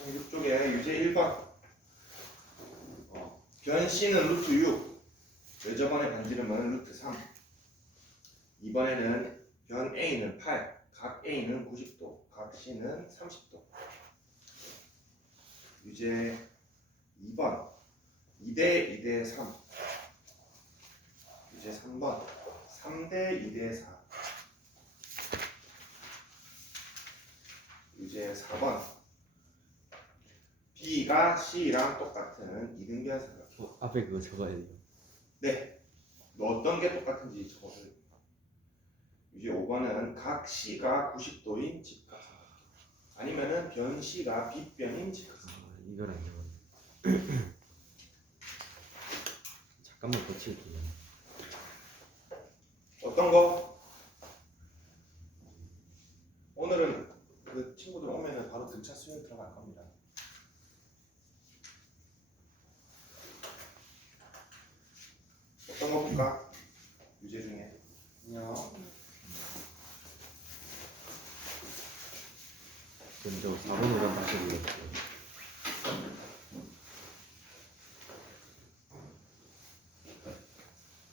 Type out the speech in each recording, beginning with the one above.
36쪽에 유제 1번 변 C는 루트 6 외접원의 반지름은 루트 3 이번에는 변 A는 8 각 A는 90도 각 C는 30도 유제 2번 2대 2대 3 유제 3번 3대 2대 4 유제 4번 B가 C랑 똑같은 이등변 삼각형. 앞에 그거 적어야 돼요. 네. 어떤 게 똑같은지 적어줘요. 이제 5번은 각 C가 90도인 직각삼각형. 아니면은 변 C가 빗변인 직각삼각형. 이걸 안 적었네. 잠깐만 고칠게요. 어떤 거? 오늘은 그 친구들 오면은 바로 등차 수행 들어갈 겁니다. 어떤 거 볼까? 유제 중에. 안녕. 먼저 4번으로 다시 보겠습니다.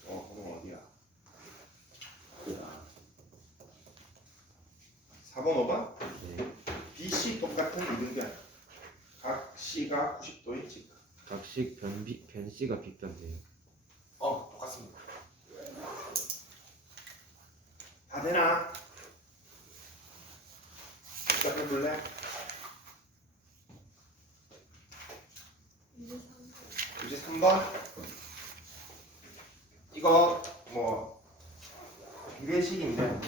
그럼 어디야? 4번 5번? 네. BC 똑같은 이등변. 각 C가 90도인 직각. 각식 변 C가 빗변돼요. 똑같습니다. 다 되나? 시작해볼래? 이제 3번. 이거 뭐 비례식인데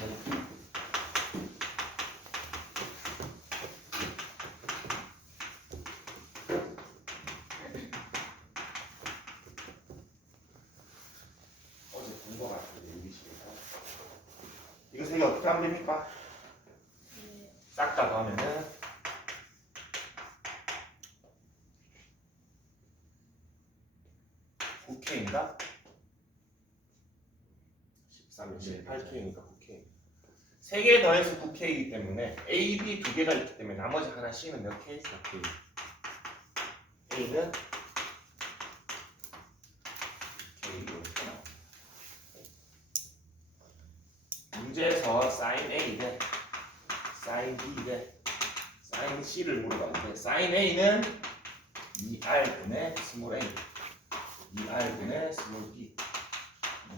어제 본 거 같은데 유리식에서 이거 세 개 어떻게 하면 됩니까? 싹 다 더하면은 9K인가? 13, 18K니까 9K. 3개 더해서 9K이기 때문에 A, B 2개가 있기 때문에 나머지 하나 C는 몇 K? 4K. A는 K로 문제에서 sin A 대 sin B 대 sin C를 물어봤는데 sin A는 2R분의 스몰 a 2R분의 스몰 b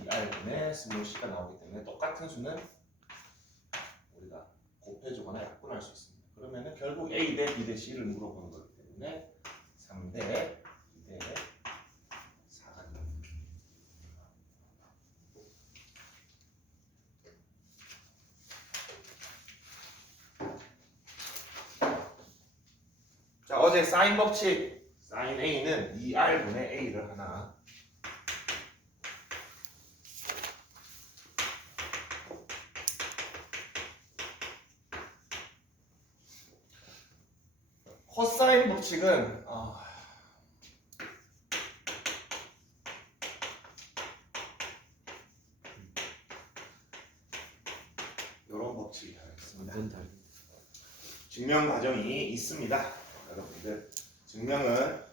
2R분의 스몰 c가 나오기 때문에 똑같은 수는 우리가 곱해주거나 약분할 수 있습니다. 그러면은 결국 A 대 B 대 C를 물어보는 거기 때문에 3대 2대 4가 됩니다. 자, 어제 사인 법칙 sin A는 2R분의 A를 하나 코사인 법칙은 이런 법칙이 있습니다. 증명 과정이 있습니다. 여러분들 증명은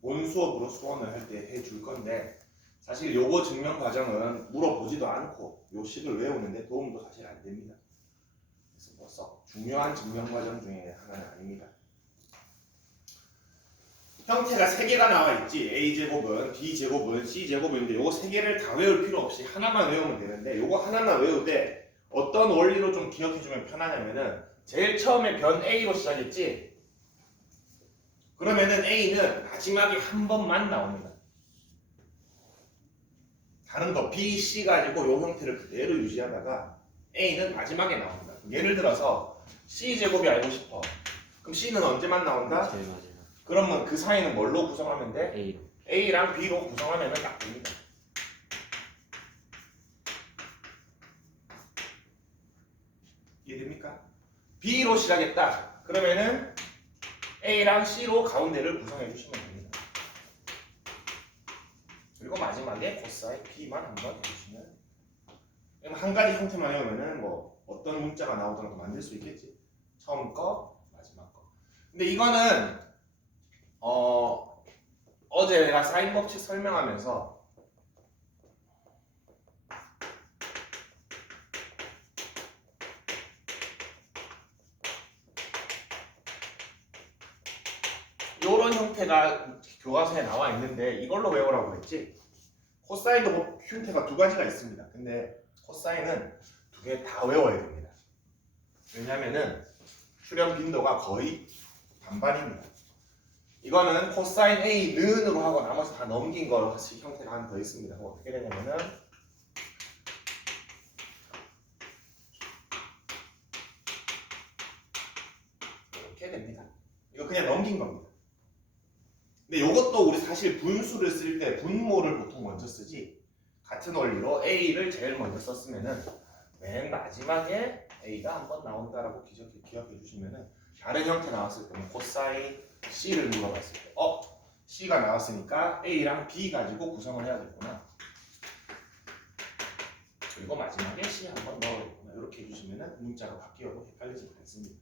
본 수업으로 수원을 할 때 해줄 건데 사실 요거 증명 과정은 물어보지도 않고 요 식을 외우는데 도움도 사실 안 됩니다. 그래서 뭐 썩 중요한 증명 과정 중에 하나는 아닙니다. 형태가 3개가 나와 있지. A제곱은 B제곱은 C제곱인데 요거 3개를 다 외울 필요 없이 하나만 외우면 되는데 요거 하나만 외울 때 어떤 원리로 좀 기억해주면 편하냐면은 제일 처음에 변 A로 시작했지? 그러면은 A는 마지막에 한 번만 나옵니다. 다른 거 B, C 가지고 요 형태를 그대로 유지하다가 A는 마지막에 나옵니다. 예를 들어서 C제곱이 알고 싶어. 그럼 C는 언제만 나온다? 제일 마지막. 그러면 그 사이는 뭘로 구성하면 돼? A로. A랑 B로 구성하면 딱 됩니다. 이해됩니까? B로 시작했다. 그러면은 A랑 C로 가운데를 구성해 주시면 됩니다. 그리고 마지막에 코사인 B만 한번 해주시면 한 가지 형태만 외우면은 뭐 어떤 문자가 나오더라도 만들 수 있겠지. 처음 거, 근데 이거는 어제 내가 사인 법칙 설명하면서 이런 형태가 교과서에 나와 있는데 이걸로 외우라고 했지. 코사인도 형태가 두 가지가 있습니다. 근데 코사인은 두 개 다 외워야 됩니다. 왜냐면은 출현 빈도가 거의 반반입니다. 이거는 코사인 A는으로 하고 나머지 다 넘긴 거 형태가 하나 더 있습니다. 어떻게 되냐면은 이렇게 됩니다. 이거 그냥 넘긴 겁니다. 근데 이것도 우리 사실 분수를 쓸 때 분모를 보통 먼저 쓰지. 같은 원리로 A를 제일 먼저 썼으면은 맨 마지막에 A가 한번 나온다라고 기억해 주시면은 다른 형태 나왔을 때는 코사인 C를 물어봤을 때 C가 나왔으니까 A랑 B 가지고 구성을 해야겠구나. 그리고 마지막에 C 한번 넣어야겠구나. 이렇게 해주시면은 문자가 바뀌어도 헷갈리지 않습니다.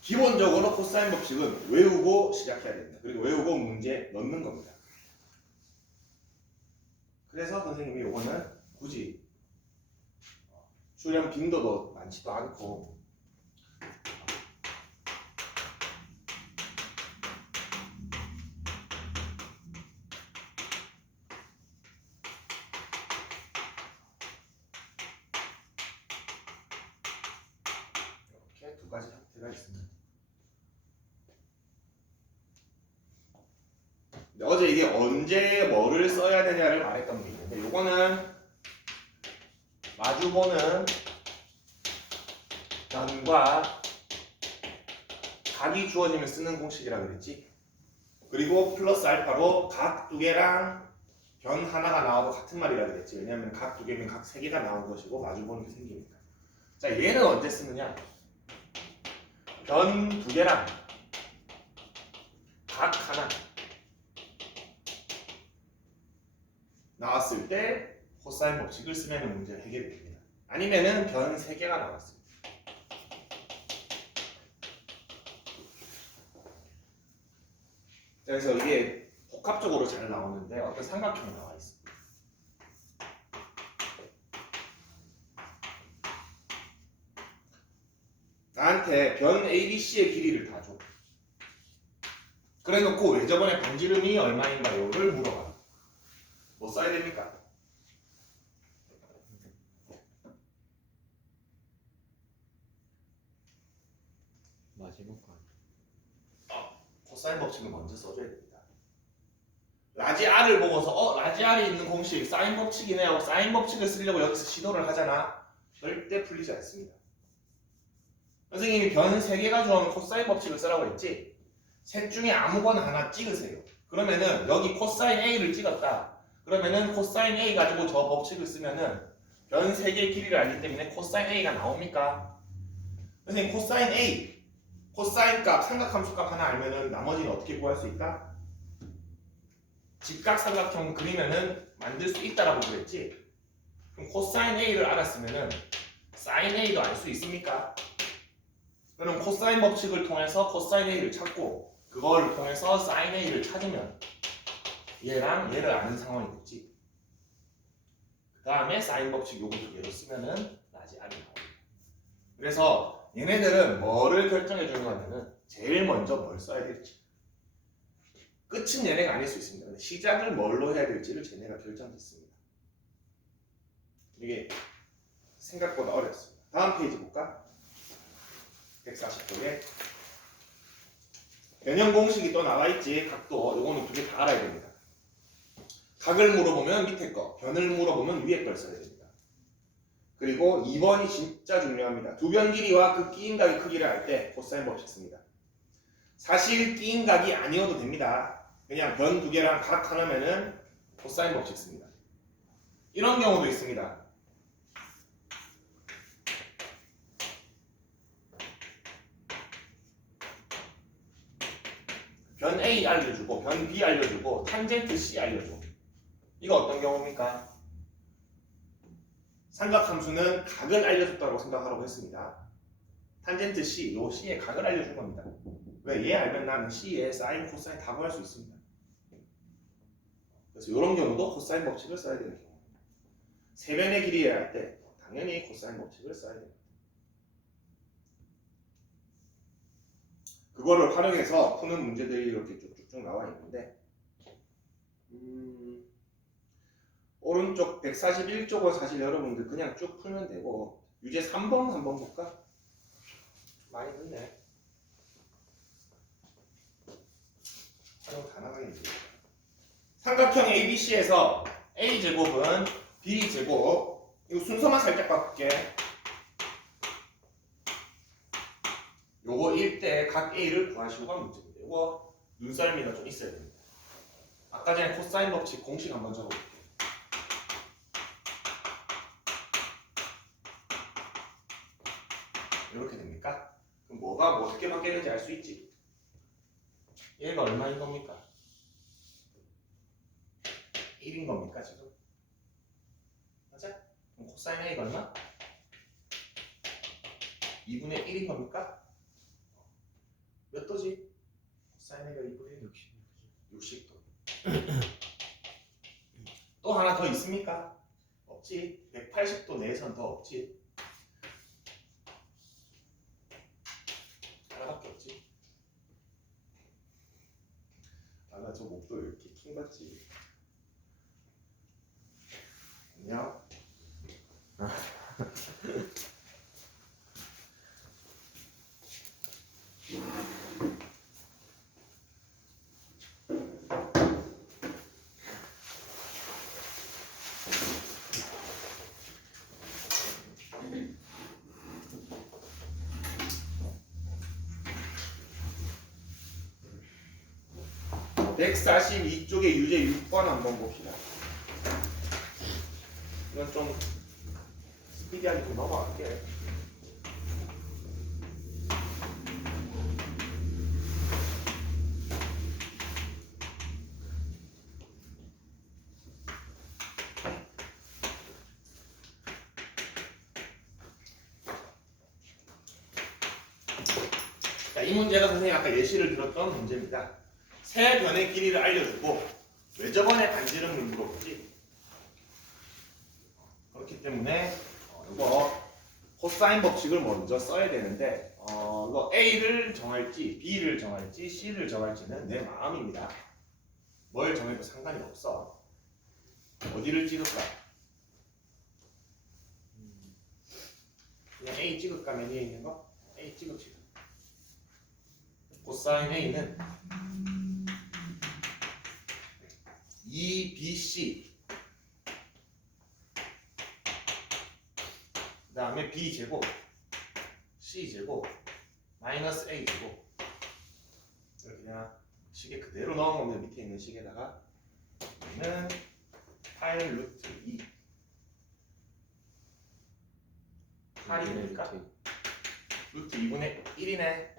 기본적으로 코사인 법칙은 외우고 시작해야 됩니다. 그리고 외우고 문제 넣는 겁니다. 그래서 선생님이 이거는 굳이 출현 빈도도 많지도 않고 이렇게 두 가지 형태가 있습니다. 근데 어제 이게 언제 뭐를 써야 되냐를 말했던 게 있는데 요거는 마주보는 변과 각이 주어지면 쓰는 공식이라 그랬지. 그리고 플러스 알파로 각 두 개랑 변 하나가 나와도 같은 말이라 그랬지. 왜냐하면 각 두 개면 각 세 개가 나오는 것이고 마주보는 게 생기니까. 자, 얘는 언제 쓰느냐? 변 두 개랑 각 하나 나왔을 때 코사인 법칙을 쓰면 문제가 해결이 됩니다. 아니면은 변 세 개가 나왔어요. 그래서 이게 복합적으로 잘 나오는데 어떤 삼각형이 나와 있습니다. 나한테 변 ABC의 길이를 다 줘. 그래놓고 왜 저번에 반지름이 얼마인가요를 물어봐. 뭐 써야 됩니까? 마지막 거 코사인 법칙을 먼저 써줘야 됩니다. 라지 R을 보고서 라지 R이 있는 공식 사인 법칙이네 하고 사인 법칙을 쓰려고 여기서 시도를 하잖아. 절대 풀리지 않습니다. 선생님이 변 3개가 주어는 코사인 법칙을 쓰라고 했지. 셋 중에 아무거나 하나 찍으세요. 그러면은 여기 코사인 A를 찍었다. 그러면은 코사인 A 가지고 저 법칙을 쓰면은 변 3개의 길이를 알기 때문에 코사인 A가 나옵니까? 선생님 코사인 A 코사인 값, 삼각함수 값 하나 알면은 나머지는 어떻게 구할 수 있다? 직각삼각형 그리면은 만들 수 있다라고 그랬지? 그럼 코사인 A를 알았으면은 사인 A도 알 수 있습니까? 그럼 코사인 법칙을 통해서 코사인 A를 찾고 그걸 통해서 사인 A를 찾으면 얘랑 얘를 아는 상황이 됐지. 그 다음에 사인 법칙 요거 두 개로 쓰면은 라지 R이 나옵니다. 그래서 얘네들은 뭐를 결정해 주는 거냐면은 제일 먼저 뭘 써야 될지. 끝은 얘네가 아닐 수 있습니다. 근데 시작을 뭘로 해야 될지를 쟤네가 결정짓습니다. 이게 생각보다 어렵습니다. 다음 페이지 볼까? 140쪽에 변형 공식이 또 나와 있지. 각도 요거는 두 개 다 알아야 됩니다. 각을 물어보면 밑에 거, 변을 물어보면 위에 걸 써야 됩니다. 그리고 2번이 진짜 중요합니다. 두 변 길이와 그 끼인 각의 크기를 알 때 코사인 법칙 씁니다. 사실 끼인 각이 아니어도 됩니다. 그냥 변 두 개랑 각 하나면은 코사인 법칙 씁니다. 이런 경우도 있습니다. 변 A 알려주고 변 B 알려주고 탄젠트 C 알려줘. 이거 어떤 경우입니까? 삼각함수는 각을 알려줬다고 생각하라고 했습니다. 탄젠트 C, 요 C의 각을 알려준 겁니다. 왜? 얘 알면 나는 C의 사인, 코사인 다 구할 수 있습니다. 그래서 이런 경우도 코사인 법칙을 써야 되는 경우. 세변의 길이에 할 때 당연히 코사인 법칙을 써야 됩니다. 그거를 활용해서 푸는 문제들이 이렇게 쭉쭉쭉 나와 있는데 오른쪽 141쪽은 사실 여러분들 그냥 쭉 풀면 되고 유제 3번 한번 볼까? 많이 늦네. 활용 다 나가겠지. 삼각형 ABC에서 A제곱은 B제곱, 이거 순서만 살짝 바꿀게. 요거 1대 각 A를 구하시고가 문제입니다. 요거 눈썰미가 좀 있어야 됩니다. 아까 전에 코사인 법칙 공식 한번 적어볼게요. 이렇게 됩니까? 그럼 뭐가 뭐 어떻게 바뀌는지 알 수 있지? 얘가 얼마인 겁니까? 1인 겁니까 지금? 맞아? 그럼 코사인 A가 얼마? 2분의 1인 겁니까? 몇 도지? 코사인 A가 2분의 1? 60도. 또 하나 더 있습니까? 없지. 180도 내선 더 없지. 하나밖에 없지. 아, 나 저 목도 이렇게 킹받지. 안녕. 142쪽의 유제 6번 한번 봅시다. 이건 좀 스피디하게 좀 넘어갈게. 자, 이 문제가 선생님이 아까 예시를 들었던 문제입니다. 세 변의 길이를 알려주고 왜 저번에 반지름을 물어보지? 그렇기 때문에 이거 코사인 법칙을 먼저 써야 되는데 이거 A를 정할지 B를 정할지 C를 정할지는 내 마음입니다. 뭘 정해도 상관이 없어. 어디를 찍을까? 그냥 A 찍을까? 맨 위에 있는 거? A 찍읍시다. 코사인 A는 2BC 그 다음에 B제곱 C제곱 마이너스 A제곱 이렇게 그냥 시계 그대로 넣은 겁니다. 밑에 있는 시계에다가 얘는 8 루트 2 8이니까 루트 2분의 1이네.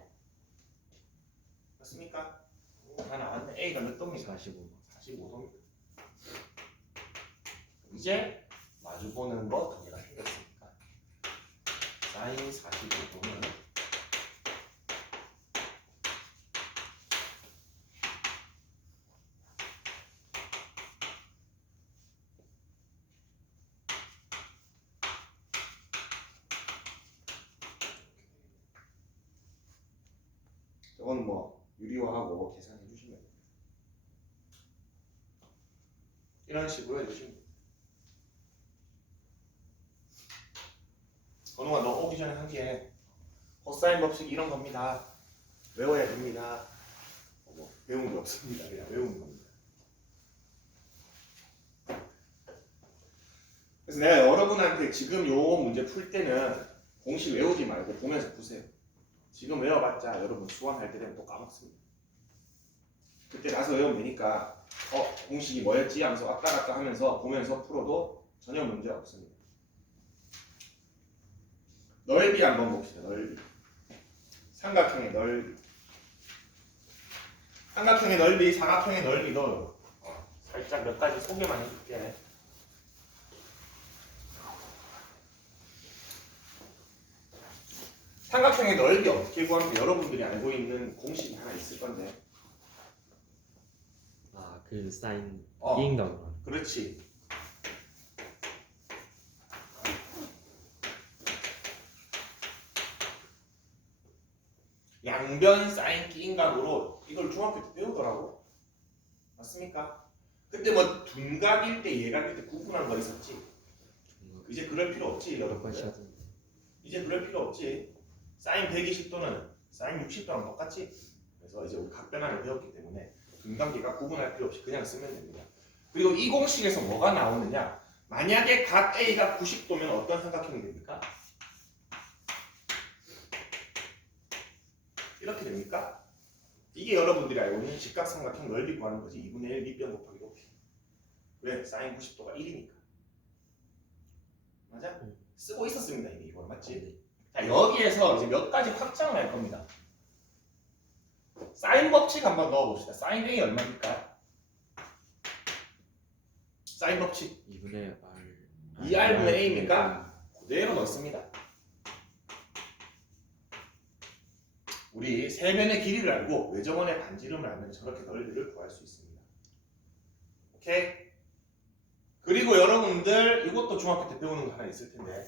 맞습니까? 다 나왔네. A가 몇 도입니까? 45도입니다. 이제 마주보는 거 두 개가 생겼으니까 사인 45도는 저건 뭐 유리화하고 계산해 주시면 됩니다. 이런 식으로 해주시면 됩니다. 건우가 너 오기 전에 한 게 코사인 법칙 이런 겁니다. 외워야 됩니다. 뭐 배운 게 없습니다. 그냥 외우는 겁니다. 그래서 내가 여러분한테 지금 요 문제 풀 때는 공식 외우지 말고 보면서 푸세요. 지금 외워봤자 여러분 수험할 때 되면 또 까먹습니다. 그때 나서 외우면 되니까 공식이 뭐였지 하면서 왔다 갔다 하면서 보면서 풀어도 전혀 문제 없습니다. 넓이 한번 봅시다. 넓이. 삼각형의 넓이. 삼각형의 넓이, 사각형의 넓이도 살짝 몇 가지 소개만 해줄게. 삼각형의 넓이 어떻게 구하는지 여러분들이 알고 있는 공식이 하나 있을 건데. 아, 그 사인 어. 비인각으로. 그렇지. 양변 사인 끼인각으로 이걸 중학교 때 배우더라고. 맞습니까? 근데 뭐 둔각일 때 예각일 때 구분한 거 있었지. 이제 그럴 필요 없지 여러분들. 이제 그럴 필요 없지. 사인 120도는 사인 60도랑 똑같지. 그래서 이제 우리 각변환을 배웠기 때문에 둔각예각 구분할 필요 없이 그냥 쓰면 됩니다. 그리고 이 공식에서 뭐가 나오느냐? 만약에 각 A가 90도면 어떤 삼각형이 됩니까? 이렇게 됩니까? 이게 여러분들이 알고 있는 직각삼각형 넓이 구하는 거지. 2분의 1 밑변 곱하기 높이. 왜? 사인 90도가 1이니까. 맞아? 쓰고 있었습니다. 이게 이거 맞지? 자, 여기에서 이제 몇 가지 확장을 할 겁니다. 사인 법칙 한번 넣어봅시다. 사인 A 얼마입니까? 사인 법칙 2분의 R 2R분의 A입니까? 그대로 넣습니다. 우리 세변의 길이를 알고 외접원의 반지름을 알면 저렇게 넓이를 구할 수 있습니다. 오케이? 그리고 여러분들 이것도 중학교 때 배우는 거 하나 있을 텐데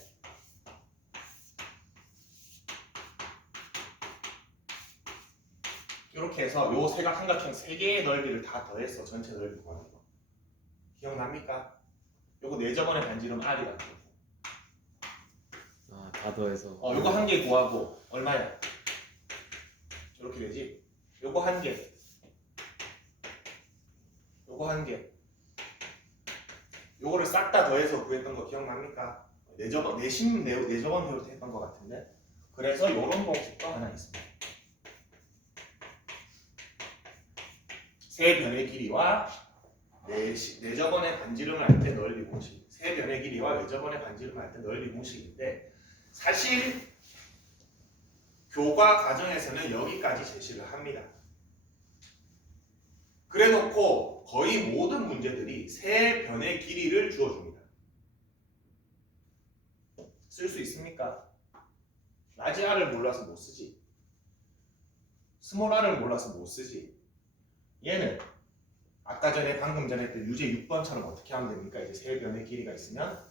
이렇게 해서 요 삼각형 3개의 넓이를 다 더해서 전체 넓이 구하는 거 기억납니까? 요거 내접원의 반지름 R이라고. 아, 다 더해서. 요거 한 개 구하고 얼마야? 이렇게 되지? 요거 한 개, 요거 한 개, 요거를 싹 다 더해서 구했던 거 기억납니까? 내접원 배울 때 했던 거 같은데. 그래서 요런 공식도 하나 있습니다. 세 변의 길이와 내접원의 반지름을 할 때 넓이 공식. 세 변의 길이와 외접원의 반지름을 할 때 넓이 공식인데 사실 교과 과정에서는 여기까지 제시를 합니다. 그래놓고 거의 모든 문제들이 세 변의 길이를 주어줍니다. 쓸 수 있습니까? 라지 R을 몰라서 못 쓰지. 스몰 R을 몰라서 못 쓰지. 얘는 아까 전에 방금 전에 했던 유제 6번처럼 어떻게 하면 됩니까? 이제 세 변의 길이가 있으면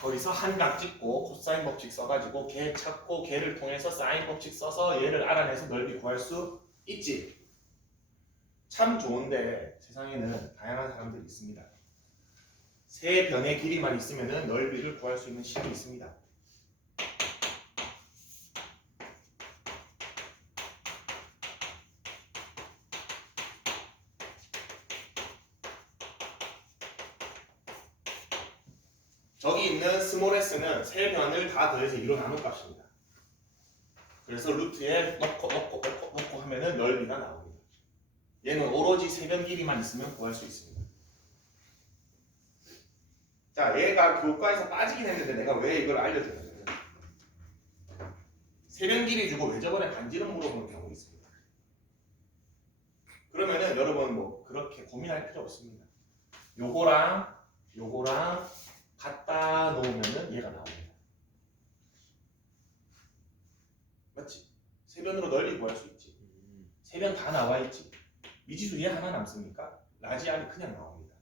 거기서 한각 찍고 코사인 법칙 써가지고 걔 찾고 걔를 통해서 사인 법칙 써서 얘를 알아내서 넓이 구할 수 있지. 참 좋은데 세상에는 다양한 사람들이 있습니다. 세 변의 길이만 있으면 넓이를 구할 수 있는 식이 있습니다. 저기 있는 스몰 s는 세 변을 다 더해서 2로 나눈 값입니다. 그래서 루트에 넣고 하면은 넓이가 나옵니다. 얘는 오로지 세 변 길이만 있으면 구할 수 있습니다. 자, 얘가 교과에서 빠지긴 했는데 내가 왜 이걸 알려주냐면 세 변 길이 주고 외접원의 반지름 물어보는 경우 있습니다. 그러면은 여러분 뭐 그렇게 고민할 필요 없습니다. 요거랑 갖다 놓으면은 얘가 나옵니다. 맞지? 세 변으로 넓이 구할 수 있지. 세 변 다 나와 있지. 미지수 얘 하나 남습니까? 라지 R이 그냥 나옵니다.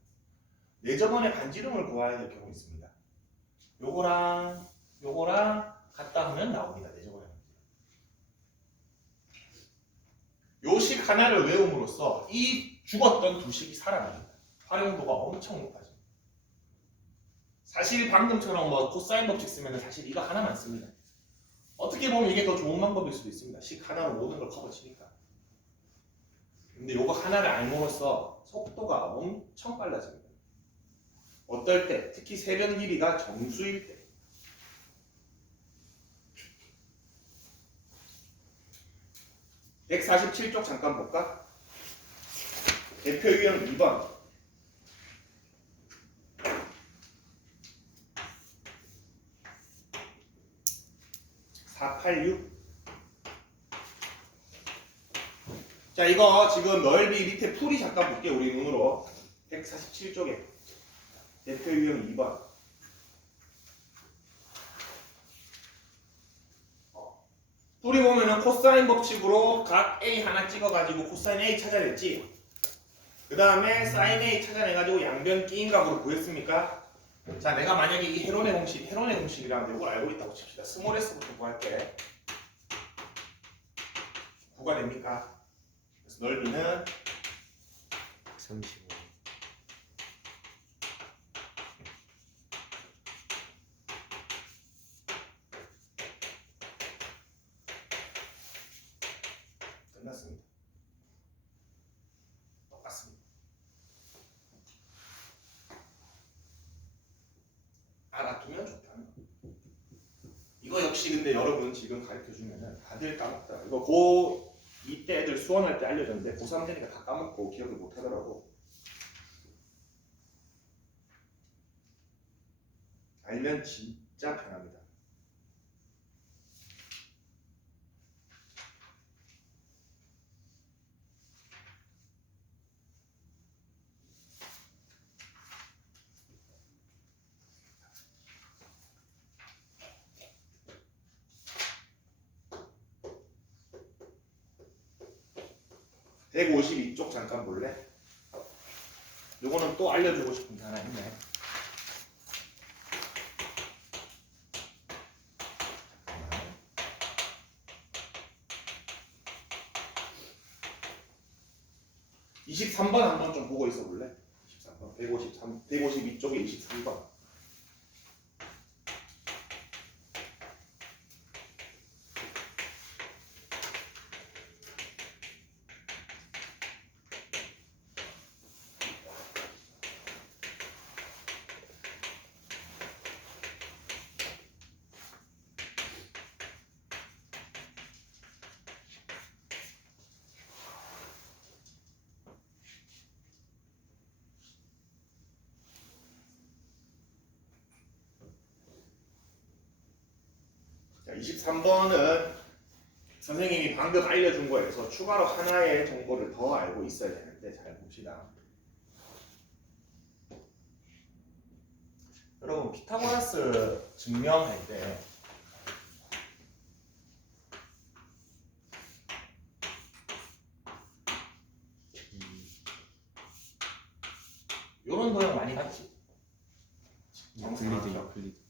내접원의 반지름을 구해야 될 경우 있습니다. 요거랑 갖다 하면 나옵니다. 내접원의 반지름. 요 식 하나를 외움으로써 이 죽었던 두 식이 살아납니다. 활용도가 엄청 높아집니다. 사실 방금처럼 뭐 코사인 법칙 쓰면 사실 이거 하나만 씁니다. 어떻게 보면 이게 더 좋은 방법일 수도 있습니다. 식 하나로 모든 걸 커버치니까. 근데 요거 하나를 알므로써 속도가 엄청 빨라집니다. 어떨 때? 특히 세 변 길이가 정수일 때. (147쪽) 잠깐 볼까? 대표 유형 2번. 486. 자, 이거 지금 넓이 밑에 풀이 잠깐 볼게요. 우리 눈으로. 147쪽에 대표 유형 2번. 그러면 코사인 법칙으로 각 A 하나 찍어가지고 코사인 A 찾아냈지. 그 다음에 사인 A 찾아내가지고 양변 끼인 값으로 구했습니까? 자, 내가 만약에 이 헤론의 공식이라면 이걸 알고 있다고 칩시다. 스몰 s부터 구할게. 구가 됩니까? 그래서 넓이는 35. 끝났습니다. 똑같습니다. 알아두면 좋다는 거. 이거 역시 근데 여러분 지금 가르쳐 주면은 다들 까먹더라. 이거 이때 애들 수원할 때 알려줬는데 고3 되니까 다 까먹고 기억을 못 하더라고. 알면 진짜 편합니다. (152쪽) 잠깐 볼래? 요거는 또 알려주고 싶은 게 하나 있네. (23번) 한번 좀 보고 있어 볼래? 23번 152쪽에 23번. 자, 23번은 선생님이 방금 알려준 거에서 추가로 하나의 정보를 더 알고 있어야 되는데 잘 봅시다. 여러분 피타고라스 증명할 때 이런 도형 많이 봤지? 유클리드.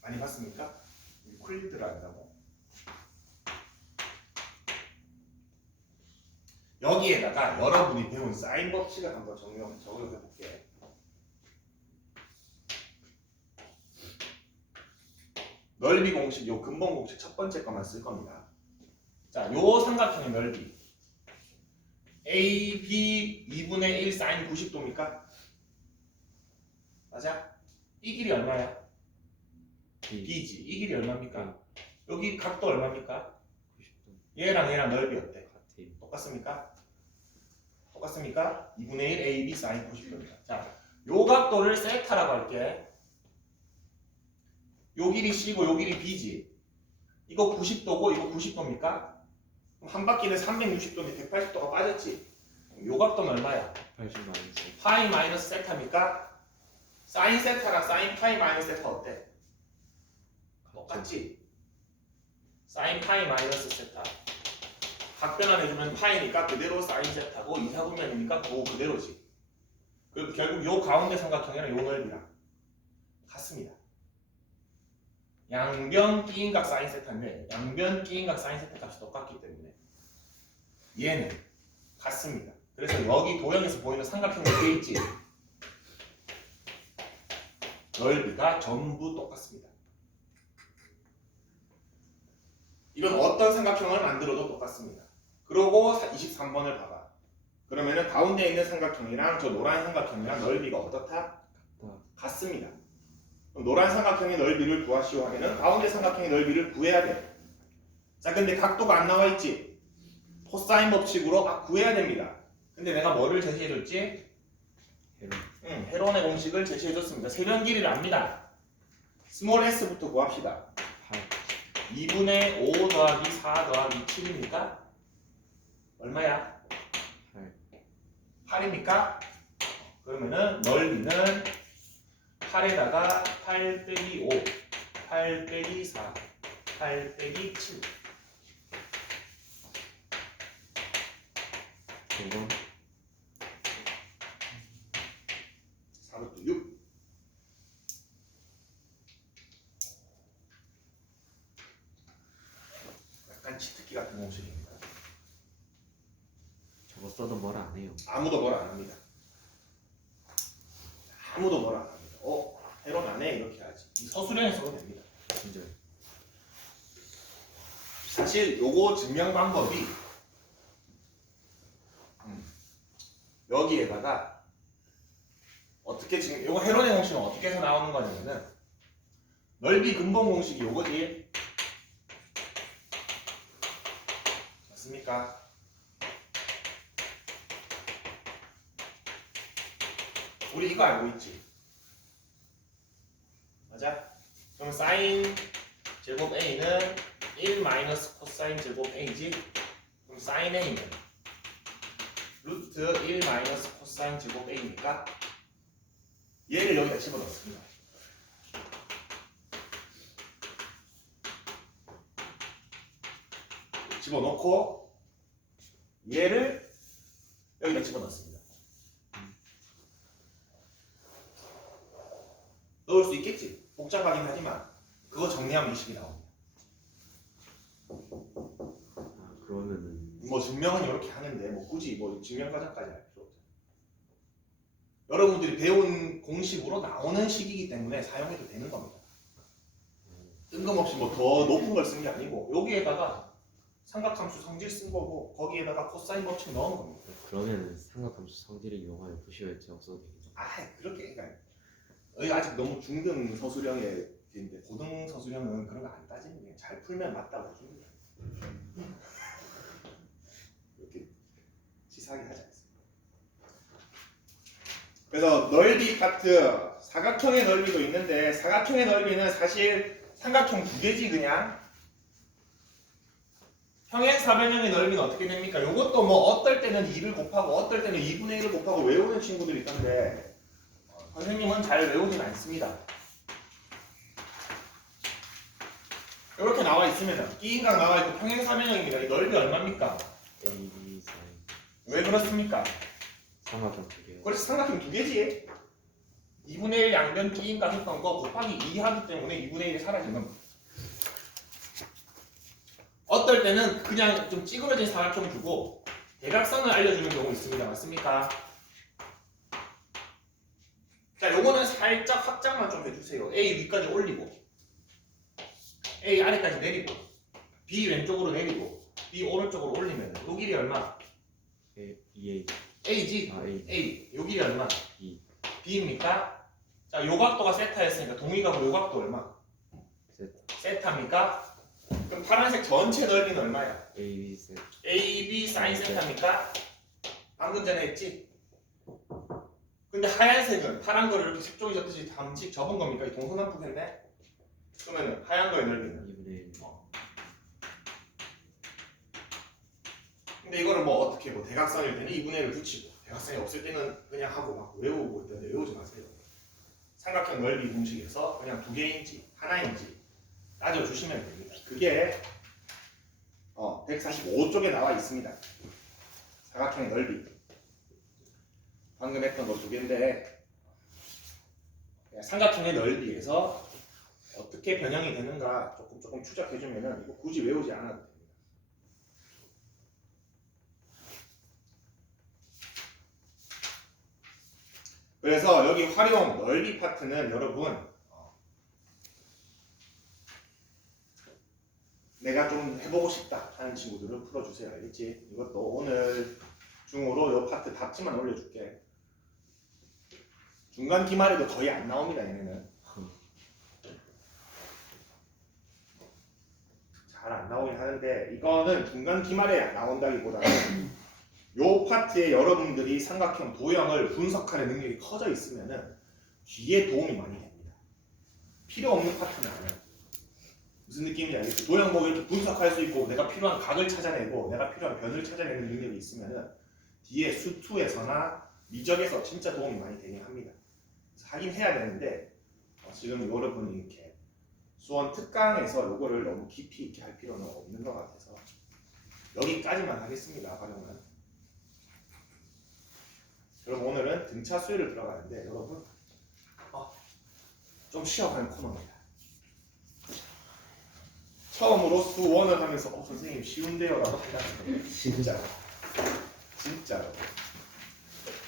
많이 봤습니까? 유클리드를 안다고. 여기에다가 여러분이 배운 사인 법칙을 한번 적용해 볼게. 넓이 공식, 요 근본 공식 첫 번째 것만 쓸 겁니다. 자, 요 삼각형의 넓이 AB 2분의 1 사인 90도입니까? 맞아? 이 길이 얼마야? B지. 이 길이 얼마입니까? 여기 각도 얼마입니까? 90도. 얘랑 넓이 어때? 같아요. 똑같습니까? 똑같습니까? 2분의 1 AB 사인 90도입니다. 자, 요 각도를 세타라고 할게. 요 길이 C고 요 길이 B지. 이거 90도고 이거 90도입니까? 그럼 한 바퀴는 360도인데 180도가 빠졌지. 요 각도는 얼마야? 80 마이너스. 파이 마이너스 세타입니까? 사인 세타랑 사인 파이 마이너스 세타 어때? 똑같지? 사인 파이 마이너스 세타. 각변환 해주면 파이니까 그대로 사인 세타고 이사분면이니까 그대로지. 그리고 결국 요 가운데 삼각형이랑 요 넓이랑 같습니다. 양변 끼인각 사인 세타인데 양변 끼인각 사인 세타 값이 똑같기 때문에 얘는 같습니다. 그래서 여기 도형에서 보이는 삼각형이 되어 있지. 넓이가 전부 똑같습니다. 이런 어떤 삼각형을 만들어도 똑같습니다. 그리고 23번을 봐봐. 그러면은 가운데 있는 삼각형이랑 저 노란 삼각형이랑 넓이가 어떻다? 같습니다. 그럼 노란 삼각형의 넓이를 구하시오 하면은 가운데 삼각형의 넓이를 구해야 돼. 자, 근데 각도가 안 나와 있지? 코사인 법칙으로 구해야 됩니다. 근데 내가 뭐를 제시해줬지? 헤론의 공식을 제시해줬습니다. 세변 길이를 압니다. 스몰 s부터 구합시다. 2분의 5 더하기 4 더하기 7입니까? 얼마야? 8입니까? 그러면은 넓이는 8에다가 8 빼기 5, 8 빼기 4, 8 빼기 7. 5번 4루트 6. 약간 치트키 같은 공식입니다. 저거 써도 뭐라 안 해요. 아무도 뭐라 안 합니다. 아무도 뭐라 안 합니다. 해론 안 해 이렇게 하지. 이 서술형에 써도 됩니다. 진짜 사실 요거 증명 방법이 여기에다가 어떻게 지금 요거 헤론의 공식은 어떻게 해서 나오는 거냐면은 넓이 근본 공식이 요거지. 맞습니까? 우리 이거 알고 있지? 맞아? 그럼 사인 제곱 A는 1 마이너스 코사인 제곱 A지? 그럼 사인 A는 루트 1 마이너스 코사인 제곱 A니까 얘를 여기다 집어넣습니다. 집어넣고 얘를 여기다 집어넣습니다. 넣을 수 있겠지? 복잡하긴 하지만 그거 정리하면 20이 나옵니다. 그러면은 뭐 증명은 이렇게 하는데 뭐 굳이 뭐 증명 과정까지 할 필요 없죠. 여러분들이 배운 공식으로 나오는 식이기 때문에 사용해도 되는 겁니다. 뜬금없이 뭐 더 높은 걸 쓴 게 아니고 여기에다가 삼각함수 성질 쓴 거고 거기에다가 코사인 법칙 넣은 겁니다. 그러면은 삼각함수 성질을 이용하여 부시오에 없어도 되겠죠. 그렇게 그러니까 여기 아직 너무 중등 서술형에 있는데 고등 서술형은 그런 거 안 따지는 게 잘 풀면 맞다고 해줍니다. 이렇게 치사하게 하지 않습니다. 그래서 넓이 파트 사각형의 넓이도 있는데 사각형의 넓이는 사실 삼각형 두 개지 그냥. 평행사변형의 넓이는 어떻게 됩니까? 이것도 뭐 어떨 때는 2를 곱하고 어떨 때는 2분의 1을 곱하고 외우는 친구들이 있던데 선생님은 잘 외우진 않습니다. 이렇게 나와 있으면 끼인각 나와 있고 평행사변형입니다. 이 넓이 얼마입니까? A, B, 사인 왜 그렇습니까? 삼각형 두 개요. 그래서 삼각형 두 개지. 2분의 1 양변 끼인각 했던 거 곱하기 2 하기 때문에 2분의 1이 사라지는 겁니다. 어떨 때는 그냥 좀 찌그러진 사각형 주고 대각선을 알려주는 경우 있습니다. 맞습니까? 자, 요거는 살짝 확장만 좀 해주세요. A 위까지 올리고 A 아래까지 내리고 B 왼쪽으로 내리고 B 오른쪽으로 올리면 요 길이 얼마? A, 2A A지? A A. 요 길이 얼마? B B입니까? 자, 요 각도가 세타였으니까 동의각으로 요 각도 얼마? 세타 세타입니까? 그럼 파란색 전체 넓이는 얼마야? A, B, 세타 AB 사인 세타입니까? 방금 전에 했지? 근데 하얀색은 파란 거를 이렇게 색종이 졌듯이 담직 접은 겁니까? 이 동서남북인데? 그러면 하얀 거의 넓이는? 2분의 1 근데 이거를 뭐 어떻게 뭐 대각선일 때는 2분의 1을 붙이고 대각선이 없을 때는 그냥 하고 막 외우고 있던데 외우지 마세요. 삼각형 넓이 공식에서 그냥 두 개인지 하나인지 따져주시면 됩니다. 그게 145쪽에 나와 있습니다. 사각형의 넓이. 방금 했던 거 두 개인데 삼각형의 넓이에서 어떻게 변형이 되는가 조금 추적해주면은 이거 굳이 외우지 않아도 됩니다. 그래서 여기 활용 넓이 파트는 여러분 내가 좀 해보고 싶다 하는 친구들은 풀어주세요. 알겠지? 이것도 오늘 중으로 이 파트 답지만 올려줄게. 중간 기말에도 거의 안 나옵니다. 얘네는 잘 안 나오긴 하는데 이거는 중간 기말에 나온다기보다는 요 파트에 여러분들이 삼각형 도형을 분석하는 능력이 커져 있으면은 뒤에 도움이 많이 됩니다. 필요 없는 파트는 안 해요. 무슨 느낌인지 알겠죠? 도형 보고 이렇게 분석할 수 있고 내가 필요한 각을 찾아내고 내가 필요한 변을 찾아내는 능력이 있으면은 뒤에 수투에서나 미적에서 진짜 도움이 많이 되긴 합니다. 그래서 하긴 해야 되는데 지금 여러분이 이렇게 수원 특강에서 요거를 너무 깊이 있게 할 필요는 없는 것 같아서 여기까지만 하겠습니다. 활용은. 그럼 오늘은 등차 수열을 들어가는데 여러분 좀 쉬어가는 코너입니다. 처음으로 수1을 하면서 선생님 쉬운데요 라고 하잖아요. 진짜로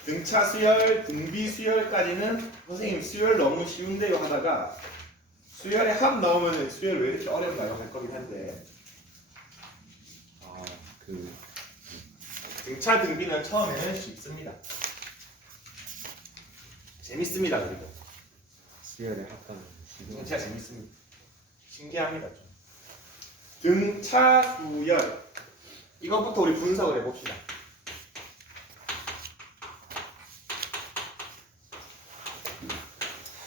등차 수열, 등비 수열까지는 선생님 수열 너무 쉬운데요 하다가 수열의 합 나오면 수열 왜 이렇게 어렵나요 할 거긴 한데 그 등차 등비는 처음에는 쉽습니다. 재밌습니다. 그리고 수열의 합과는 진짜 재밌습니다. 신기합니다. 좀. 등차 수열 이것부터 우리 분석을 해봅시다.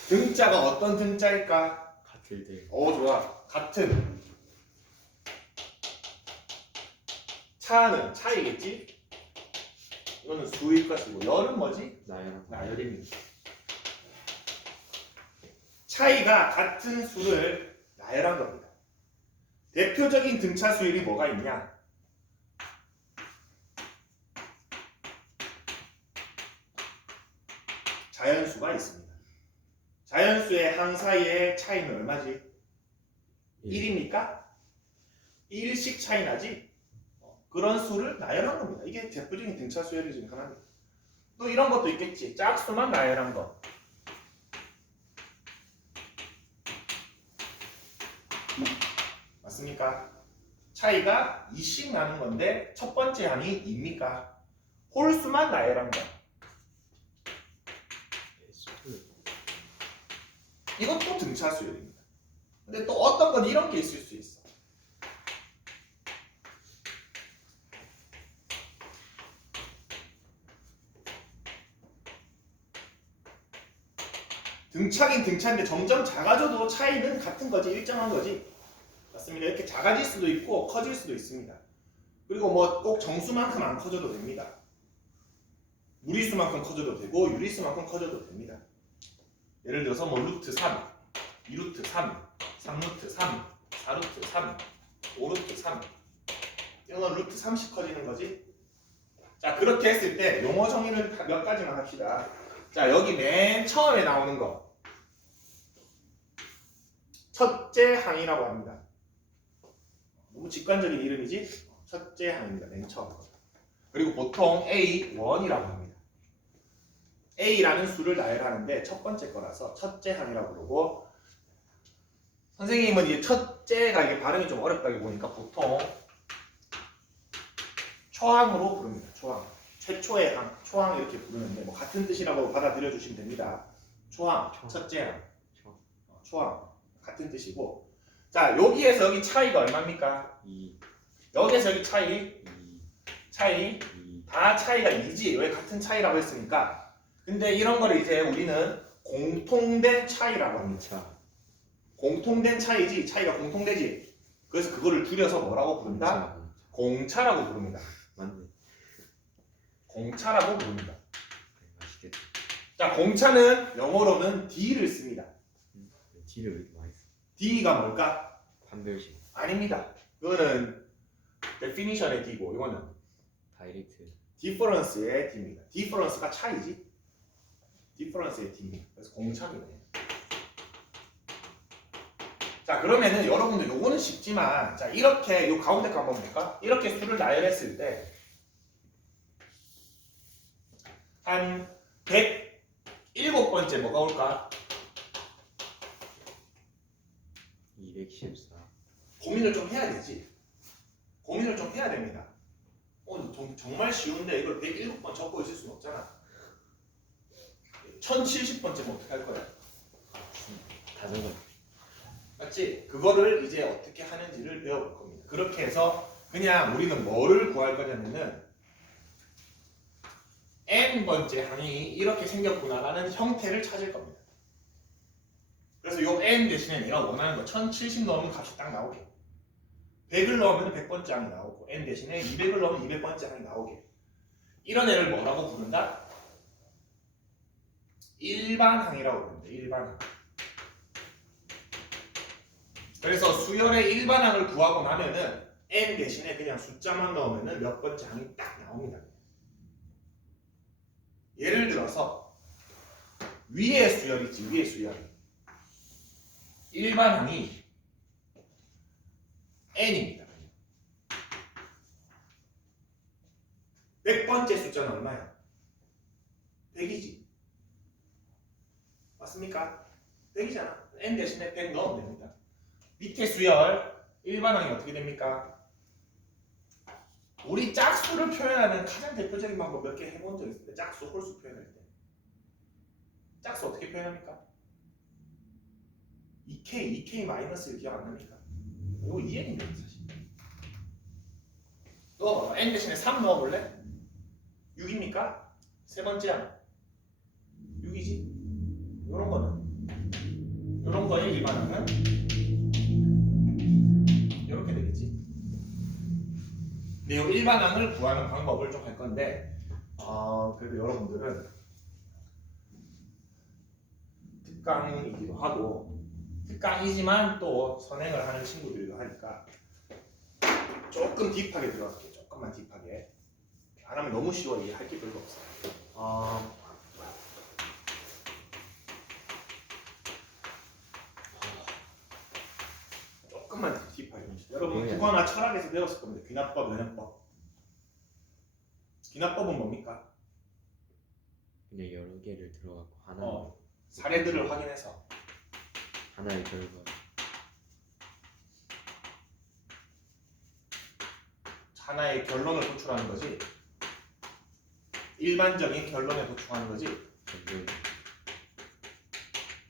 등자가 어떤 등자일까? 같을 때 오 좋아. 같은 차는 차이겠지? 이거는 수일 것이고 열은 뭐지? 나열한 나열입니다. 차이가 같은 수를 나열한 겁니다. 대표적인 등차 수열이 뭐가 있냐? 자연수가 있습니다. 자연수의 항 사이의 차이는 얼마지? 1입니까? 1씩 차이 나지? 그런 수를 나열한 겁니다. 이게 대표적인 등차 수열이 중 하나입니다. 또 이런 것도 있겠지. 짝수만 나열한 거. 맞습니까? 차이가 2씩 나는 건데 첫 번째 항이 2입니까? 홀수만 나열한 거. 이것도 등차 수열입니다. 근데 또 어떤 건 이런 게 있을 수 있어. 등차긴 등차인데 점점 작아져도 차이는 같은 거지, 일정한 거지. 맞습니다. 이렇게 작아질 수도 있고 커질 수도 있습니다. 그리고 뭐 꼭 정수만큼 안 커져도 됩니다. 무리수만큼 커져도 되고 유리수만큼 커져도 됩니다. 예를 들어서 뭐 루트 3, 2루트 3, 3루트 3, 4루트 3, 5루트 3 이건 루트 30 커지는 거지. 자 그렇게 했을 때 용어 정의를 몇 가지만 합시다. 자 여기 맨 처음에 나오는 거 첫째 항이라고 합니다. 너무 직관적인 이름이지? 첫째 항입니다. 맨 처음. 그리고 보통 A1이라고 합니다. A라는 수를 나열하는데 첫 번째 거라서 첫째 항이라고 부르고 선생님은 이제 첫째가 이게 발음이 좀 어렵다고 보니까 보통 초항으로 부릅니다. 초항. 최초의 항, 초항 이렇게 부르는데 뭐 같은 뜻이라고 받아들여 주시면 됩니다. 초항, 첫째 항. 초항. 같은 뜻이고 자 여기에서 여기 차이가 얼마입니까? 2 여기에서 여기 차이 2 차이 2 다 차이가 2지 왜 같은 차이라고 했으니까 근데 이런 거를 이제 우리는 공통된 차이라고 합니다. 차 공통된 차이지 차이가 공통되지 그래서 그거를 줄여서 뭐라고 부른다? 공차라고 부릅니다. 맞네. 공차라고 부릅니다. 맛있겠다. 자 공차는 영어로는 D를 씁니다. D를 왜 이렇게 많이 써? D가 뭘까? 판별식 아닙니다. 그거는 definition의 D고 이거는 다이렉트 difference의 D입니다. difference가 차이지. difference의 D입니다. 그래서 공차이네. 자 그러면은 여러분들 요거는 쉽지만 자 이렇게 요 가운데 거 한번 볼까? 이렇게 수를 나열했을 때 한 107번째 뭐가 올까? 214 고민을 좀 해야 되지. 고민을 좀 해야 됩니다. 정말 쉬운데 이걸 107번 적고 있을 수는 없잖아. 1070번째면 어떻게 할 거야? 다 적어. 맞지? 그거를 이제 어떻게 하는지를 배워볼 겁니다. 그렇게 해서 그냥 우리는 뭐를 구할 거냐면은 n번째 항이 이렇게 생겼구나라는 형태를 찾을 겁니다. 그래서 요 n 대신에 내가 원하는 거 1070 넣으면 값이 딱 나오게 100을 넣으면 100번째 항이 나오고 n 대신에 200을 넣으면 200번째 항이 나오게 이런 애를 뭐라고 부른다? 일반항이라고 부릅니다. 일반항. 그래서 수열의 일반항을 구하고 나면은 n 대신에 그냥 숫자만 넣으면은 몇 번째 항이 딱 나옵니다. 예를 들어서 위에 수열 있지, 위에 수열. 일반항이 n입니다. 몇 번째 숫자는 얼마야? 100이지. 맞습니까? 100이잖아. n 대신에 100 넣으면 됩니다. 밑에 수열 일반항이 어떻게 됩니까? 우리 짝수를 표현하는 가장 대표적인 방법 몇 개 해본 적 있을 때 짝수 홀수 표현할 때 짝수 어떻게 표현합니까? 2k 마이너스 기억 안 납니까? 이거 2n입니다 사실. 넣어봐. n 대신에 3 넣어볼래? 6입니까? 세 번째 항 6이지? 요런 거는 요런 거의 일반항은 이렇게 되겠지. 근데 이 일반항을 구하는 방법을 좀 할 건데 그래도 여러분들은 특강이기도 하고 특강이지만 또 선행을 하는 친구들이기도 하니까 조금 딥하게 들어갈게요. 조금만 딥하게. 안 하면 너무 쉬워. 이게 할 게 별로 없어요. 조금만 딥하게. 여러분 국어나 철학에서 배웠을 겁니다. 귀납법, 연역법. 귀납법은 뭡니까? 그냥 여러 개를 들어가고 하나 사례들을 확인해서 하나의 결과. 하나의 결론을 도출하는 거지. 일반적인 결론에 도출하는 거지.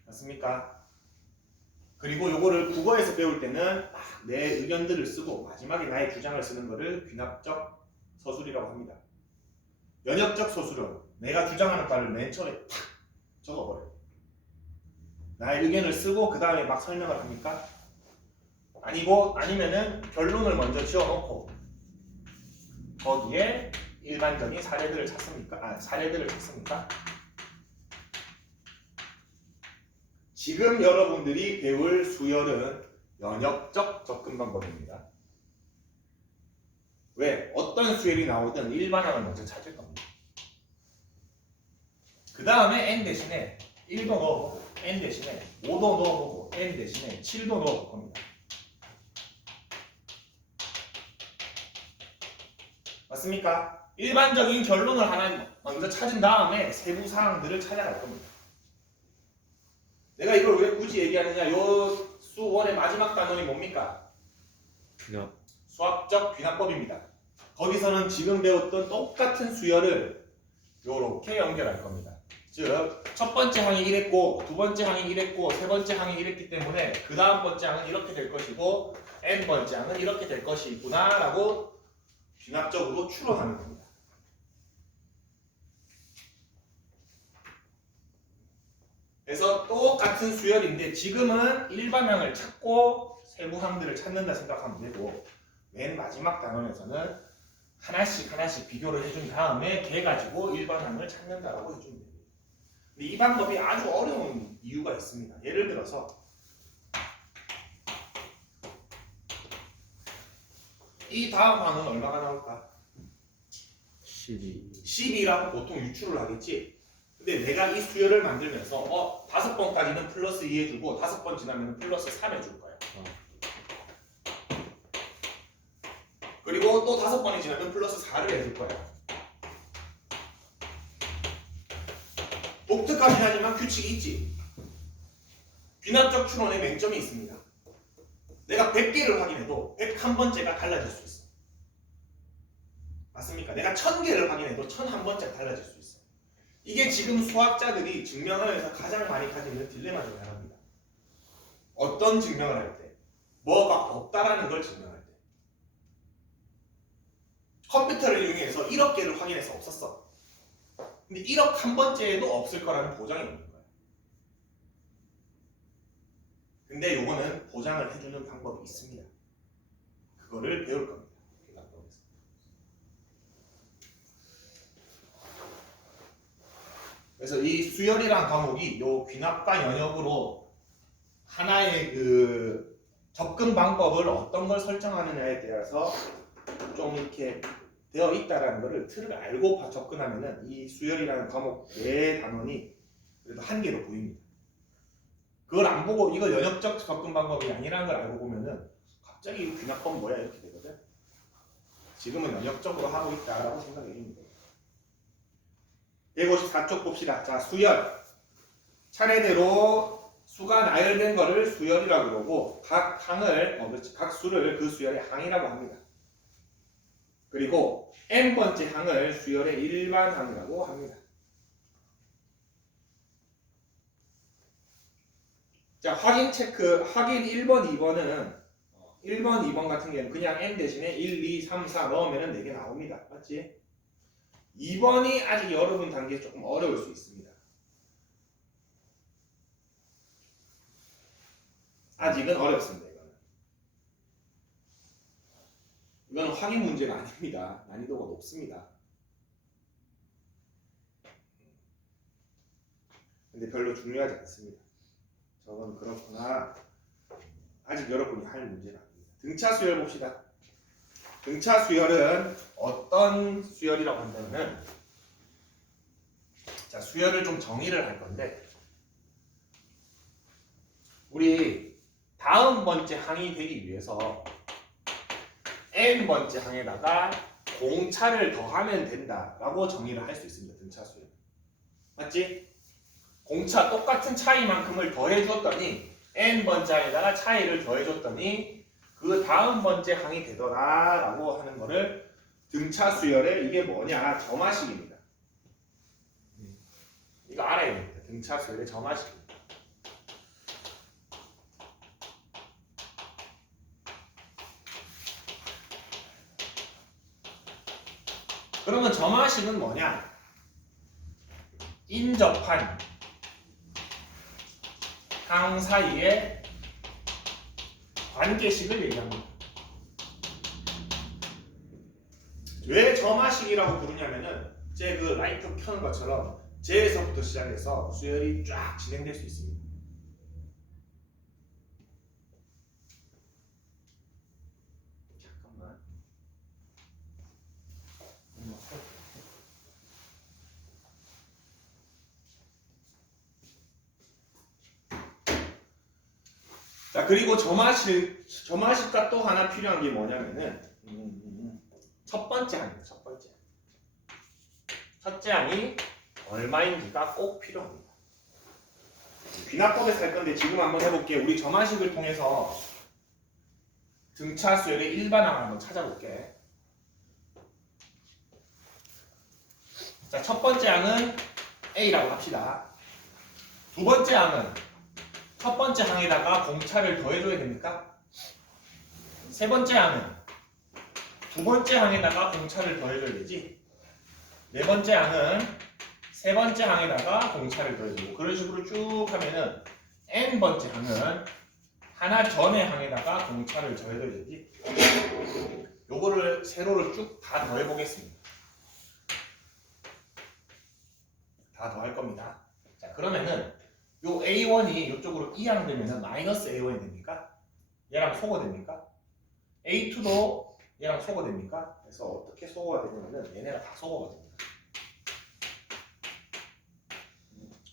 맞습니까? 그리고 요거를 국어에서 배울 때는 내 의견들을 쓰고 마지막에 나의 주장을 쓰는 거를 귀납적 서술이라고 합니다. 연역적 서술은 내가 주장하는 바를 맨 처음에 탁 적어버려요. 나의 의견을 쓰고 그 다음에 막 설명을 합니까? 아니면은 결론을 먼저 지어놓고 거기에 일반적인 사례들을 찾습니까? 사례들을 찾습니까? 지금 여러분들이 배울 수열은 연역적 접근 방법입니다. 왜? 어떤 수열이 나오든 일반항을 먼저 찾을 겁니다. 그 다음에 n 대신에 1도 넣어보고 n 대신에 5도 넣어보고 n 대신에 7도 넣어볼 겁니다. 맞습니까? 일반적인 결론을 하나 먼저 찾은 다음에 세부 사항들을 찾아갈 겁니다. 내가 이걸 왜 굳이 얘기하느냐? 요 수원의 마지막 단원이 뭡니까? 귀납. 수학적 귀납법입니다. 거기서는 지금 배웠던 똑같은 수열을 요렇게 연결할 겁니다. 즉, 첫 번째 항이 이랬고, 두 번째 항이 이랬고, 세 번째 항이 이랬기 때문에 그 다음 번째 항은 이렇게 될 것이고, n 번째 항은 이렇게 될 것이구나 라고 귀납적으로 추론하는 겁니다. 그래서 똑같은 수열인데 지금은 일반항을 찾고 세부항들을 찾는다 생각하면 되고, 맨 마지막 단원에서는 하나씩 비교를 해준 다음에 걔 가지고 일반항을 찾는다라고 해주면 됩니다. 근데 이 방법이 아주 어려운 이유가 있습니다. 예를 들어서 이 다음 항은 얼마가 나올까? 12라고 보통 유추를 하겠지. 근데 내가 이 수열을 만들면서 5번까지는 플러스 2 해주고 5번 지나면 플러스 3 해줄 거야. 그리고 또 5번이 지나면 플러스 4를 해줄 거야. 독특하긴 하지만 규칙이 있지. 귀납적 추론에 맹점이 있습니다. 내가 100개를 확인해도 101번째가 달라질 수 있어. 맞습니까? 내가 1000개를 확인해도 1001번째가 달라질 수 있어. 이게 지금 수학자들이 증명하면서 가장 많이 가지는 딜레마 중에 하나입니다. 어떤 증명을 할 때, 뭐가 없다라는 걸 증명할 때. 컴퓨터를 이용해서 1억 개를 확인해서 없었어. 근데 1억 한 번째에도 없을 거라는 보장이 없는 거야. 근데 요거는 보장을 해주는 방법이 있습니다. 그거를 배울 겁니다. 그래서 이 수열이란 과목이 요 귀납과 연역으로 하나의 그 접근 방법을 어떤 걸 설정하느냐에 따라서 좀 이렇게 되어 있다라는 것을 틀을 알고 접근하면은 이 수열이라는 과목 내 단원이 그래도 한계로 보입니다. 그걸 안 보고 이거 연역적 접근 방법이 아니라는 걸 알고 보면은 갑자기 이 균합법 뭐야 이렇게 되거든. 지금은 연역적으로 하고 있다라고 생각해 줍니다. 154쪽 봅시다. 자, 수열. 차례대로 수가 나열된 거를 수열이라고 그러고 각 항을 각 수를 그 수열의 항이라고 합니다. 그리고 n번째 항을 수열의 일반항이라고 합니다. 자, 확인 체크, 확인 1번, 2번은 1번, 2번 같은 경우는 그냥 n 대신에 1, 2, 3, 4 넣으면 4개 나옵니다. 맞지? 2번이 아직 여러분 단계에 조금 어려울 수 있습니다. 아직은 어렵습니다. 이거는 확인 문제가 아닙니다. 난이도가 높습니다. 근데 별로 중요하지 않습니다. 저건 그렇구나. 아직 여러분이 할 문제가 아닙니다. 등차 수열 봅시다. 등차 수열은 어떤 수열이라고 한다면, 자, 수열을 좀 정의를 할 건데, 우리 다음 번째 항이 되기 위해서 n번째 항에다가 공차를 더하면 된다라고 정의를 할 수 있습니다. 등차 수열. 맞지? 공차 똑같은 차이만큼을 더해줬더니 n번째 항에다가 차이를 더해줬더니 그 다음 번째 항이 되더라라고 하는 거를 등차 수열의 이게 뭐냐? 점화식입니다. 이거 알아야 됩니다. 등차 수열의 점화식입니다. 그러면 점화식은 뭐냐? 인접한 항 사이의 관계식을 얘기합니다. 왜 점화식이라고 부르냐면은 제 그 라이트 켜는 것처럼 제에서부터 시작해서 수열이 쫙 진행될 수 있습니다. 잠깐만. 자, 그리고 점화식과 또 하나 필요한 게 뭐냐면은 첫 번째 항입니다. 첫 번째. 첫째 항이 얼마인지가 꼭 필요합니다. 귀납법에서 할 건데 지금 한번 해볼게. 우리 점화식을 통해서 등차 수열의 일반항을 한번 찾아볼게. 자, 첫 번째 항은 A라고 합시다. 두 번째 항은 첫 번째 항에다가 공차를 더해줘야 됩니까? 세 번째 항은 두 번째 항에다가 공차를 더해줘야 되지. 네 번째 항은 세 번째 항에다가 공차를 더해주고 그런 식으로 쭉 하면은 n번째 항은 하나 전의 항에다가 공차를 더해줘야 되지. 요거를 세로를 쭉 다 더해보겠습니다. 다 더할 겁니다. 자, 그러면은 요 A1이 이쪽으로 이항 되면은 마이너스 A1이 됩니까? 얘랑 소거됩니까? A2도 얘랑 소거됩니까? 그래서 어떻게 소거가 되냐면은 얘네가 다 소거가 됩니다.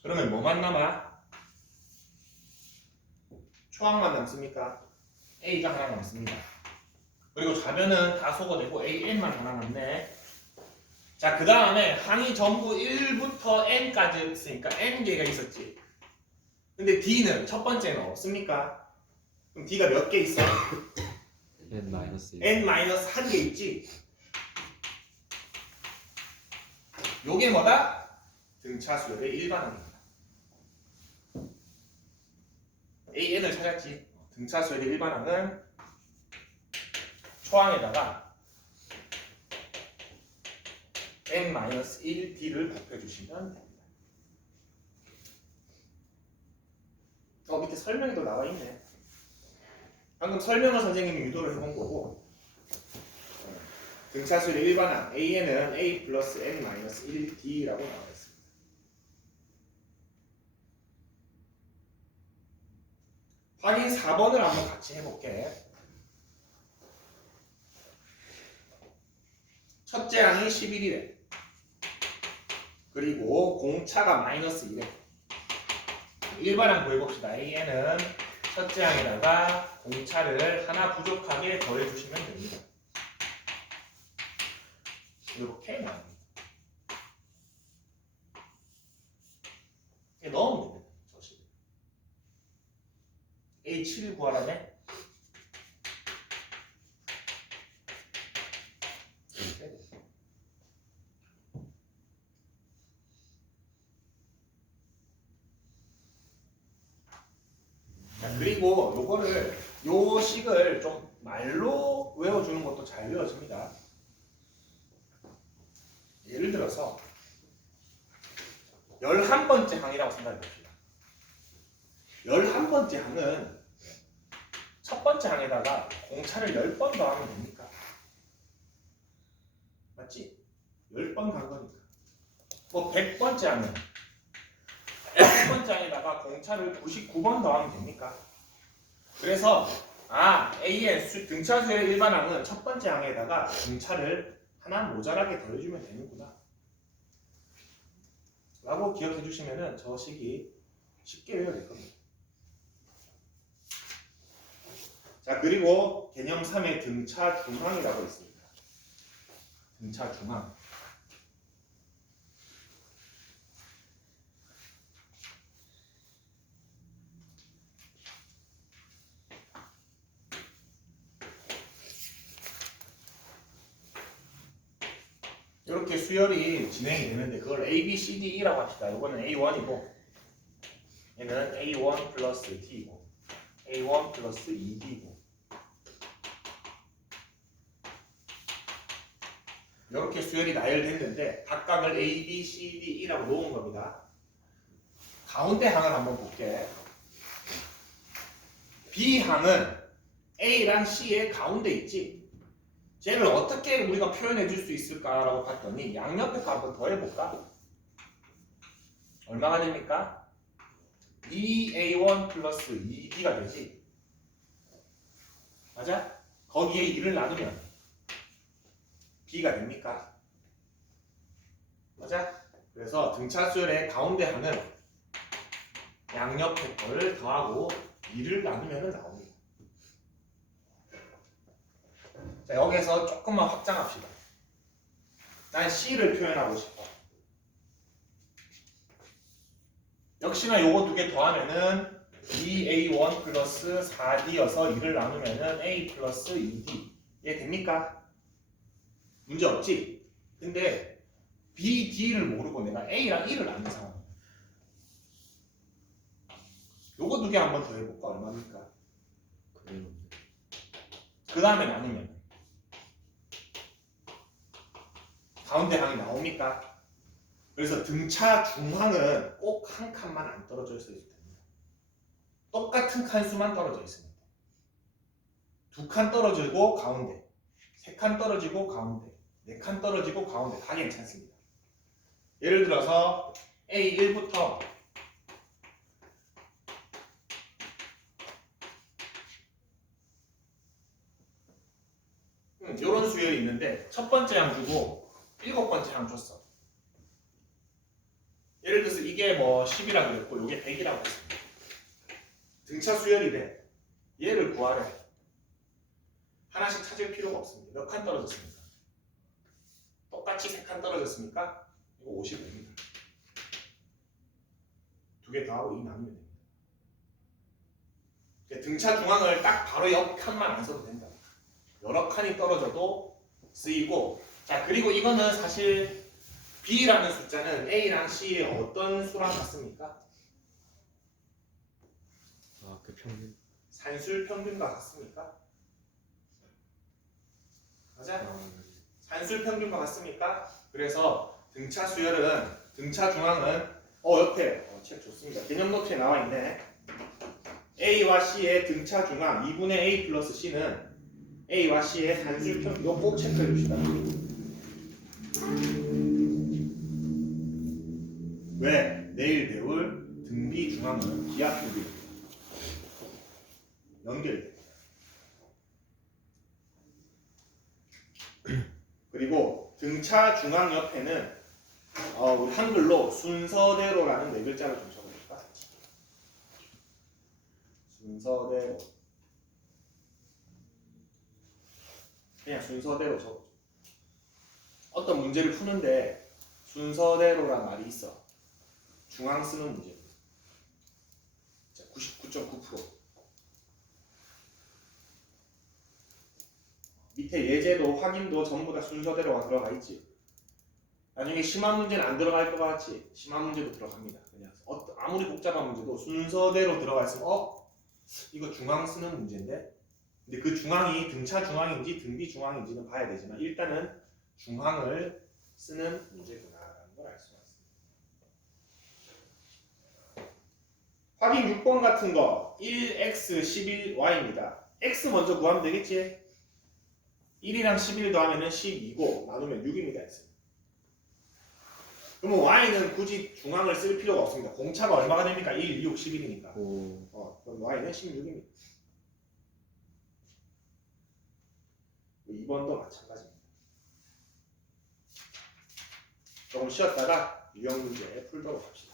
그러면 뭐만 남아? 초항만 남습니까? A가 하나 남습니다. 그리고 좌변은 다 소거되고 AN만 하나 남네. 자, 그 다음에 항이 전부 1부터 N까지 있으니까 N개가 있었지. 근데 D는 첫 번째는 없습니까? 그럼 D가 몇 개 있어? n-1 N-1개 있지? 요게 뭐다? 등차 수열의 일반항입니다. AN을 찾았지. 등차 수열의 일반항은 초항에다가 N-1D를 곱해주시면 됩니다. 밑에 설명이 또 나와 있네. 방금 설명을 선생님이 유도를 해본 거고, 등차수의 일반항 AN은 A 플러스 N-1D라고 나와 있습니다. 확인 4번을 한번 같이 해볼게. 첫째 항이 11이래. 그리고 공차가 마이너스 2래. 일반항 구해봅시다. A에는 첫째 항에다가 공차를 하나 부족하게 더해주시면 됩니다. 이렇게 나옵니다. 이렇게 넣으면 됩니다. 저식. A7 구하라며? 자, 그리고 요거를 요 식을 좀 말로 외워주는 것도 잘 외워집니다. 예를 들어서 11번째 항이라고 생각해 봅시다. 11번째 항은 첫 번째 항에다가 공차를 10번 더하면 됩니까? 맞지? 10번 간 거니까. 뭐 100번째 항은 100번째 항에다가 공차를 99번 더하면 됩니까? 그래서 A의 등차 수의 일반 항은 첫 번째 항에다가 공차를 하나 모자라게 더해주면 되는구나 라고 기억해 주시면은 저 식이 쉽게 외워질 겁니다. 자, 그리고 개념 3의 등차 중항이라고 있습니다. 등차 중항. 이렇게 수열이 진행이 되는데 그걸 A, B, C, D, E라고 합시다. 이거는 A1이고 얘는 A1 플러스 D이고 A1 플러스 2D이고 이렇게 수열이 나열됐는데 각각을 A, B, C, D, E라고 놓은 겁니다. 가운데 항을 한번 볼게. B항은 A랑 C의 가운데 있지. 쟤를 어떻게 우리가 표현해 줄 수 있을까라고 봤더니 양옆에 거 한번 더 해볼까? 얼마가 됩니까? 2A1 플러스 2B가 되지. 맞아? 거기에 2를 나누면 B가 됩니까? 맞아? 그래서 등차수열의 가운데 항은 양옆에 거를 더하고 2를 나누면 나옵니다. 자, 여기서 조금만 확장합시다. 난 C를 표현하고 싶어. 역시나 요거 두 개 더하면은 2A1 플러스 4D여서 2를 나누면은 A 플러스 2D. 얘 됩니까? 문제 없지? 근데 B, D를 모르고 내가 A랑 E를 아는 상황. 요거 두 개 한번 더 해볼까? 얼마입니까? 그 다음에 나누면 가운데 항이 나옵니까? 그래서 등차 중항은 꼭 한 칸만 안 떨어져 있어야 됩니다. 똑같은 칸수만 떨어져 있습니다. 두 칸 떨어지고 가운데, 세 칸 떨어지고 가운데, 네 칸 떨어지고 가운데 다 괜찮습니다. 예를 들어서 A1부터 이런 수열이 있는데 첫 번째 항 주고 7번째 항 줬어. 예를 들어서 이게 뭐 10이라고 그랬고 이게 100이라고 했습니다. 등차 수열이래. 얘를 구하래. 하나씩 찾을 필요가 없습니다. 몇 칸 떨어졌습니까? 똑같이 3칸 떨어졌습니까? 이거 55입니다. 두 개 더하고 2 나누면 됩니다. 등차 중앙을 딱 바로 옆 칸만 안 써도 된다. 여러 칸이 떨어져도 쓰이고. 자, 그리고 이거는 사실 B라는 숫자는 A랑 C의 어떤 수랑 같습니까? 그 평균. 산술 평균과 같습니까? 맞아? 산술 평균과 같습니까? 그래서 등차 수열은, 등차 중앙은 옆에 책 좋습니다. 개념 노트에 나와 있네. A와 C의 등차 중앙 2분의 A 플러스 C는 A와 C의 산술 평균. 이거 꼭 체크해 줍시다. 왜? 내일 배울 등비 중앙은 기하급입니다. 연결됩니다. 그리고 등차 중앙 옆에는 우리 한글로 순서대로라는 네 글자를 좀 적어볼까? 순서대로. 그냥 순서대로 적어줘. 어떤 문제를 푸는데 순서대로란 말이 있어. 중앙 쓰는 문제. 99.9%. 밑에 예제도 확인도 전부 다 순서대로가 들어가 있지. 나중에 심한 문제는 안 들어갈 것 같지. 심한 문제도 들어갑니다. 그냥 아무리 복잡한 문제도 순서대로 들어가 있으면 이거 중앙 쓰는 문제인데. 근데 그 중앙이 등차 중앙인지 등비 중앙인지는 봐야 되지만 일단은 중앙을 쓰는 문제구나라는 걸 알 수가 있습니다. 확인 6번 같은 거 1x 11y입니다. x 먼저 구하면 되겠지? 1이랑 11 더하면 12고 나누면 6입니다. 그러면 y는 굳이 중앙을 쓸 필요가 없습니다. 공차가 얼마가 됩니까? 1, 6, 11이니까. 그럼 y는 16입니다. 2번도 마찬가지입니다. 조금 쉬었다가 유형 문제 풀도록 합시다.